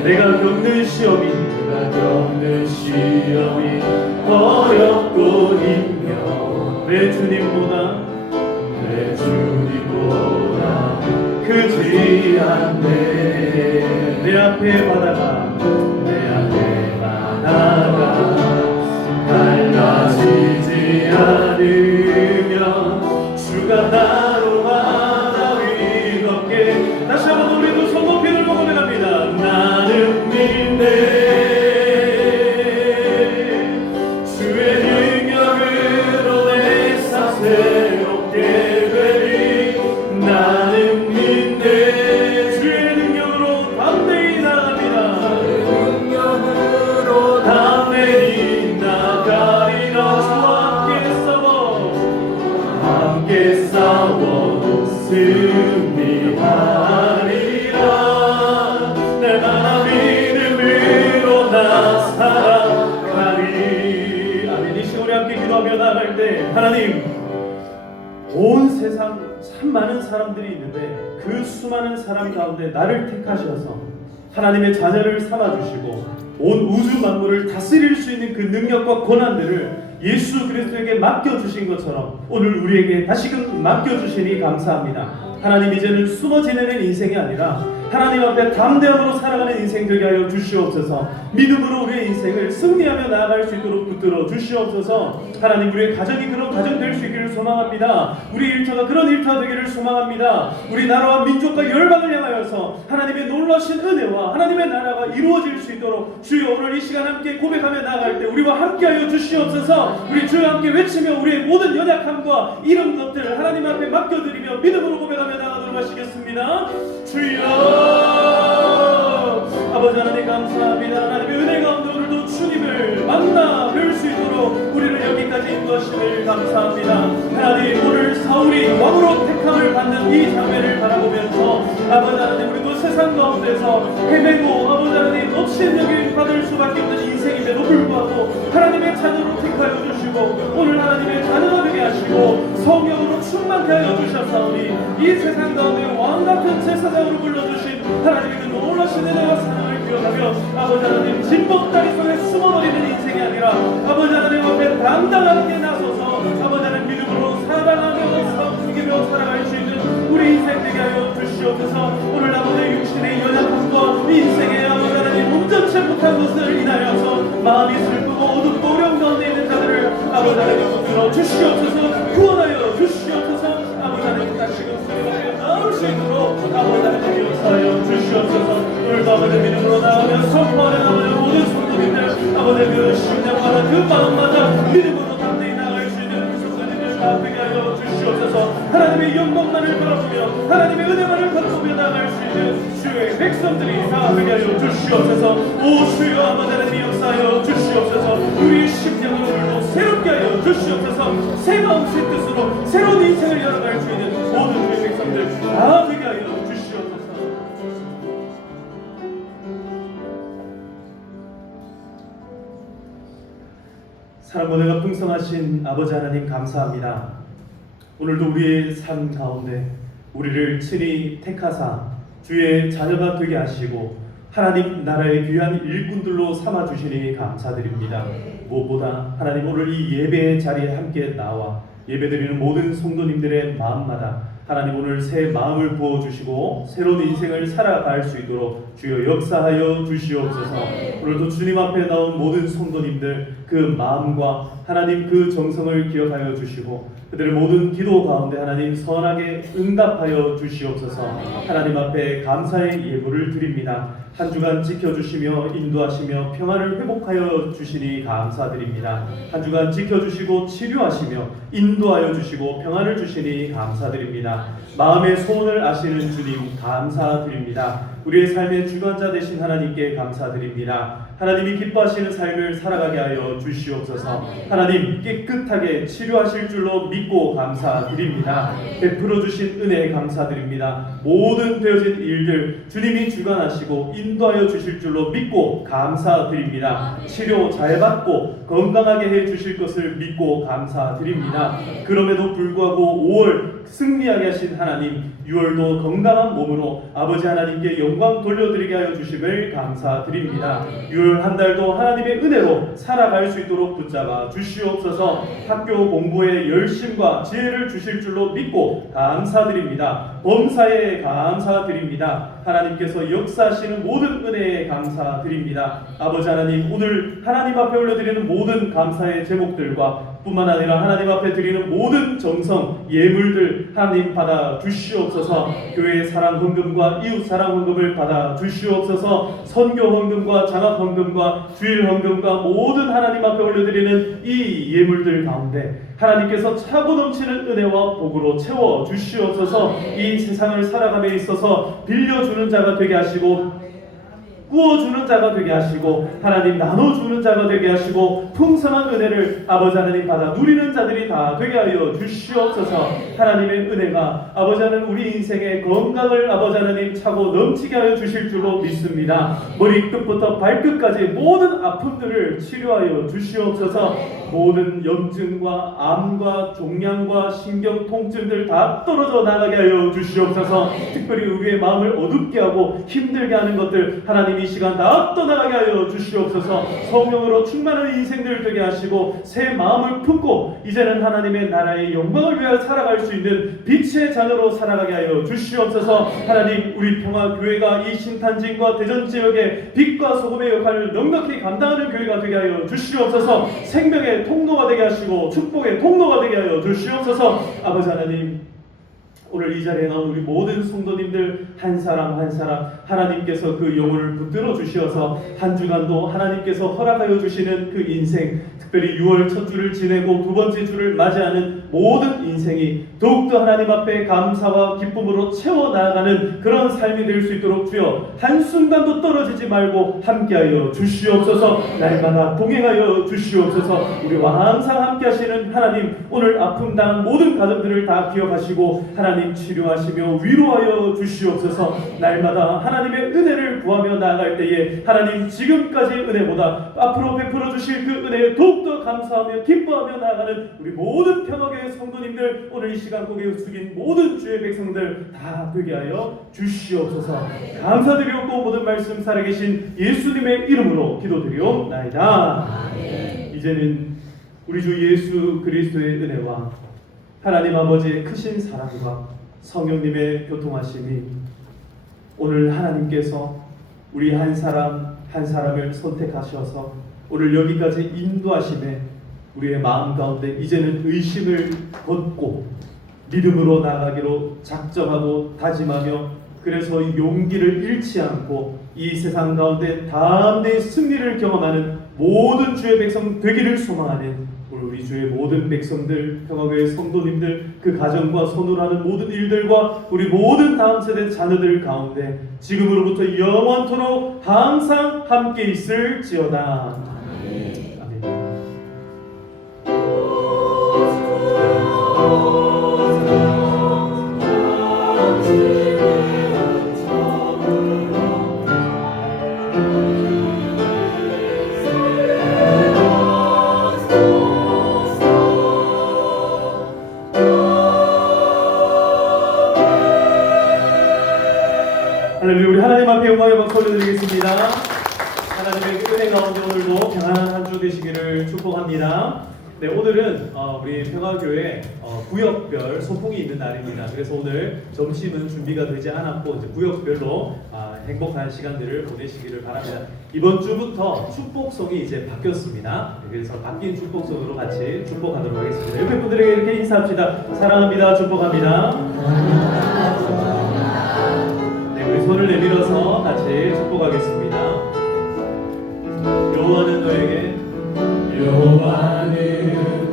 내가 겪는 시험이 어렵고 힘겨워 내 주님보다 크지 않네. 내 앞에 바다가 갈라지지 않으면 주가 나로 바다 위 걷게. 다시 한번 우리도 손 높이 들고 고백합니다. 나는 믿네. 주의 능력으로 내 삶 새롭게 되리. 나는 믿네. 주의 능력으로 담대히 나갑니다. 담대히 나가리라. 주와 함께 싸워도 승리하리라. 내가 믿음으로 나 살아가리. 아멘. 이 시간에 함께 기도하며 나아갈 때 하나님, 온 세상 참 많은 사람들이 있는데 그 수많은 사람 가운데 나를 택하셔서 하나님의 자녀를 삼아주시고 온 우주 만물을 다스릴 수 있는 그 능력과 권한들을 예수 그리스도에게 맡겨주신 것처럼 오늘 우리에게 다시금 맡겨주시니 감사합니다. 하나님, 이제는 숨어 지내는 인생이 아니라 하나님 앞에 담대함으로 살아가는 인생 되게 하여 주시옵소서. 믿음으로 우리의 인생을 승리하며 나아갈 수 있도록 붙들어 주시옵소서. 하나님, 우리의 가정이 그런 가정 될 수 있기를 소망합니다. 우리 일터가 그런 일터가 되기를 소망합니다. 우리 나라와 민족과 열방을 향하여서 하나님의 놀라신 은혜와 하나님의 나라가 이루어질 수 있도록 주여 오늘 이 시간 함께 고백하며 나아갈 때 우리와 함께하여 주시옵소서. 우리 주여 함께 외치며 우리의 모든 연약함과 이런 것들 하나님 앞에 맡겨드리며 믿음으로 고백하며 나아가도록 하시겠습니다. 주여 아버지 하나님 감사합니다. 하나님의 은혜 가운데 오늘도 주님을 만나 뵐 수 있도록 우리를 여기까지 인도하심을 감사합니다. 하나님, 오늘 사울이 왕으로 택함을 받는 이 장면을 바라보면서 아버지 하나님, 우리도 세상 가운데서 헤매고 아버지 하나님 놓친 여김 받을 수밖에 없는 인생임에도 불구하고 하나님의 자녀로 택하여 주시고 오늘 하나님의 자녀가 되게 하시고 성령으로 충만케 하여 주셨사오니 이 세상 가운데 왕같은 제사장으로 불러주신 하나님의 그 놀라신 은혜와 사랑을 기억하며 아버지 하나님 진법다리 속에 숨어버리는 인생이 아니라 아버지 하나님 앞에 당당하게 나서서 아버지 하나님 믿음으로 사랑하며 섬기며 살아갈 수 있는 우리 인생 되게 하여 주시옵소서. 오늘 아버지 육신의 연약함과 인생의 아버지 하나님 온전치 못한 것을 인하여서 마음이 슬프고 어둡고 어려운 가운데 있는 자들을 아버지 하나님 붙들어 주시옵소서. 구원하여 주시옵소서. 아버지 하나님 다시금 수리하며 나올 수 있도록 아버지 하나님 역사하여 주시옵소서. 오늘도 아버지 믿음으로 나가며 선포하는 아버지 모든 성도님들 아버지 그 심령마다 그 마음마다 믿음으로 담대히 나갈 수 있는 성도님들 다 되게 하여 주시옵소서. 하나님의 영광만을 바라보며 하나님의 은혜만을 바라보며 나갈 수 있는 주의 백성들이 다 되게 하여 주시옵소서. 오 주여 아버지 하나님 역사하여 주시옵소서. 우리 심령을 오늘도 새롭게 하여 주시옵소서. 새 마음 새 뜻으로 새로운 인생을 열어갈 수 있는 모든 우리 백성들 다 되게 하여 주시옵소서. 사랑과 은혜가 풍성하신 아버지 하나님 감사합니다. 오늘도 우리의 삶 가운데 우리를 친히 택하사 주의 자녀가 되게 하시고 하나님 나라의 귀한 일꾼들로 삼아주시니 감사드립니다. 무엇보다 하나님 오늘 이 예배의 자리에 함께 나와 예배드리는 모든 성도님들의 마음마다 하나님 오늘 새 마음을 부어주시고 새로운 인생을 살아갈 수 있도록 주여 역사하여 주시옵소서. 오늘도 주님 앞에 나온 모든 성도님들 그 마음과 하나님 그 정성을 기억하여 주시고 그들의 모든 기도 가운데 하나님 선하게 응답하여 주시옵소서. 하나님 앞에 감사의 예물을 드립니다. 한 주간 지켜주시며 인도하시며 평안을 회복하여 주시니 감사드립니다. 한 주간 지켜주시고 치료하시며 인도하여 주시고 평안을 주시니 감사드립니다. 마음의 소원을 아시는 주님 감사드립니다. 우리의 삶의 주관자 되신 하나님께 감사드립니다. 하나님이 기뻐하시는 삶을 살아가게 하여 주시옵소서. 하나님 깨끗하게 치료하실 줄로 믿고 감사드립니다. 베풀어 주신 은혜에 감사드립니다. 모든 되어진 일들 주님이 주관하시고 인도하여 주실 줄로 믿고 감사드립니다. 치료 잘 받고 건강하게 해 주실 것을 믿고 감사드립니다. 그럼에도 불구하고 5월 승리하게 하신 하나님 6월도 건강한 몸으로 아버지 하나님께 영광 돌려드리게 하여 주심을 감사드립니다. 6월 한 달도 하나님의 은혜로 살아갈 수 있도록 붙잡아 주시옵소서. 학교 공부에 열심과 지혜를 주실 줄로 믿고 감사드립니다. 범사에 감사드립니다. 하나님께서 역사하시는 모든 은혜에 감사드립니다. 아버지 하나님 오늘 하나님 앞에 올려드리는 모든 감사의 제목들과 뿐만 아니라 하나님 앞에 드리는 모든 정성 예물들 하나님 받아 주시옵소서. 교회 사랑 헌금과 이웃 사랑 헌금을 받아 주시옵소서. 선교 헌금과 장학 헌금과 주일 헌금과 모든 하나님 앞에 올려드리는 이 예물들 가운데 하나님께서 차고 넘치는 은혜와 복으로 채워 주시옵소서. 이 세상을 살아감에 있어서 빌려주는 자가 되게 하시고 구워주는 자가 되게 하시고 하나님 나눠주는 자가 되게 하시고 풍성한 은혜를 아버지 하나님 받아 누리는 자들이 다 되게 하여 주시옵소서. 하나님의 은혜가 아버지 하나님 우리 인생의 건강을 아버지 하나님 차고 넘치게 하여 주실 줄로 믿습니다. 머리끝부터 발끝까지 모든 아픔들을 치료하여 주시옵소서. 모든 염증과 암과 종양과 신경 통증들 다 떨어져 나가게 하여 주시옵소서. 특별히 우리의 마음을 어둡게 하고 힘들게 하는 것들 하나님이 이 시간 다 떠나가게 하여 주시옵소서. 성령으로 충만한 인생들 되게 하시고 새 마음을 품고 이제는 하나님의 나라의 영광을 위하여 살아갈 수 있는 빛의 자녀로 살아가게 하여 주시옵소서. 하나님, 우리 평화교회가 이 신탄진과 대전 지역의 빛과 소금의 역할을 넉넉히 감당하는 교회가 되게 하여 주시옵소서. 생명의 통로가 되게 하시고 축복의 통로가 되게 하여 주시옵소서. 아버지 하나님, 오늘 이 자리에 나온 우리 모든 성도님들 한 사람 한 사람 하나님께서 그 영혼을 붙들어 주시어서 한 주간도 하나님께서 허락하여 주시는 그 인생, 특별히 6월 첫 주를 지내고 두 번째 주를 맞이하는 모든 인생이 더욱더 하나님 앞에 감사와 기쁨으로 채워 나아가는 그런 삶이 될 수 있도록 주여 한순간도 떨어지지 말고 함께하여 주시옵소서. 날마다 동행하여 주시옵소서. 우리와 항상 함께하시는 하나님, 오늘 아픔 당한 모든 가정들을 다 기억하시고 하나님 치료하시며 위로하여 주시옵소서. 날마다 하나님의 은혜를 구하며 나아갈 때에 하나님 지금까지의 은혜보다 앞으로 베풀어 주실 그 은혜에 더욱더 감사하며 기뻐하며 나아가는 우리 모든 평화교회 성도님들, 오늘 이 시간 고개 숙인 모든 주의 백성들 다 되게 하여 주시옵소서. 감사드리옵고 모든 말씀 살아계신 예수님의 이름으로 기도드리옵나이다. 이제는 우리 주 예수 그리스도의 은혜와 하나님 아버지의 크신 사랑과 성령님의 교통하심이 오늘 하나님께서 우리 한 사람 한 사람을 선택하셔서 오늘 여기까지 인도하심에 우리의 마음 가운데 이제는 의심을 걷고 믿음으로 나가기로 작정하고 다짐하며, 그래서 용기를 잃지 않고 이 세상 가운데 담대히 승리를 경험하는 모든 주의 백성 되기를 소망하는 우리 주의 모든 백성들, 평화교회 성도님들, 그 가정과 손으로 하는 모든 일들과 우리 모든 다음 세대 자녀들 가운데 지금으로부터 영원토록 항상 함께 있을지어다. 아멘. 할렐루야. 우리 하나님 앞에 영광의 박수 올려드리겠습니다. 하나님의 은혜 가운데 오늘도 평안한 한 주 되시기를 축복합니다. 네, 오늘은 우리 평화교회 구역별 소풍이 있는 날입니다. 그래서 오늘 점심은 준비가 되지 않았고 이제 구역별로 행복한 시간들을 보내시기를 바랍니다. 이번 주부터 축복송이 이제 바뀌었습니다. 그래서 바뀐 축복송으로 같이 축복하도록 하겠습니다. 옆에 분들에게 이렇게 인사합시다. 사랑합니다. 축복합니다. 손을 내밀어서 같이 축복하겠습니다. 여호와는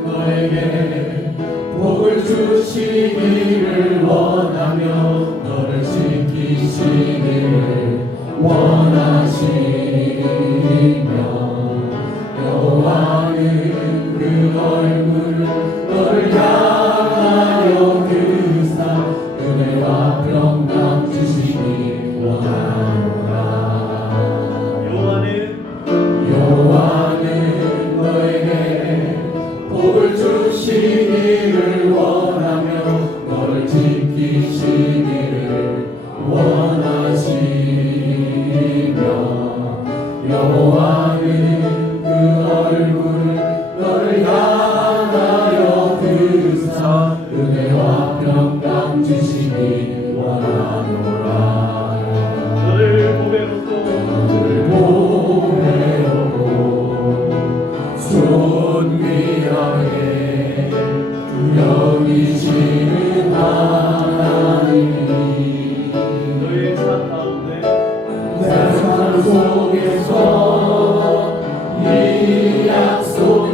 너에게 복을 주시기를 원하며 너를 지키시기를 원하시며, 여호와는 그 얼굴을 너를 향하여 드사 은혜와 평강 주시기 원하노라. 여호와는 너에게 복을 주시기를 원하며 너를 지키시기를 원하시며, 여호와는 그 얼굴을 너를 향하여 드사 은혜와 평강 주시기 원하노라. 너를 보배롭고 존귀하게 여기시는 하나님이 너의 삶 가운데 내 삶 속에서 이 약속